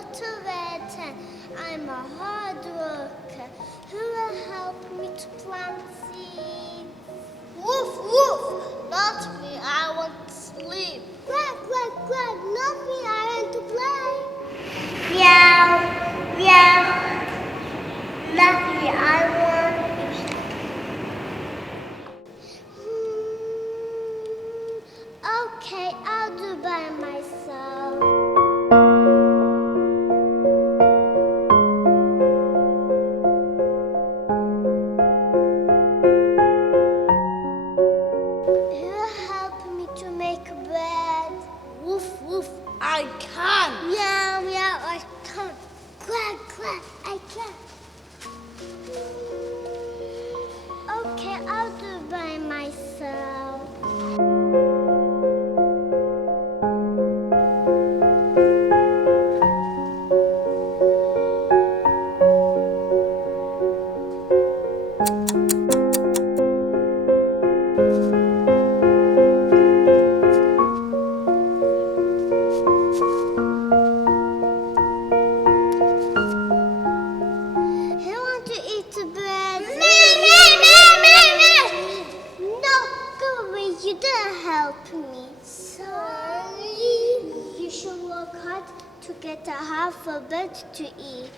motivated. I'm a hard worker. Who will help me to plant seeds? Woof, woof! Not me, I want to sleep. Quack, quack, quack, not me, I want to play. Meow, meow. Not me, I want to sleep. Okay, I'll do by myself. Who will help me to make bread? Woof, woof, I can't. Meow, meow, I can't. Quack, quack, I can't. Okay, I'll do by myself. Who want to eat the bread? Me. No, go away. You didn't help me. Sorry. You should work hard to get a half a bread to eat.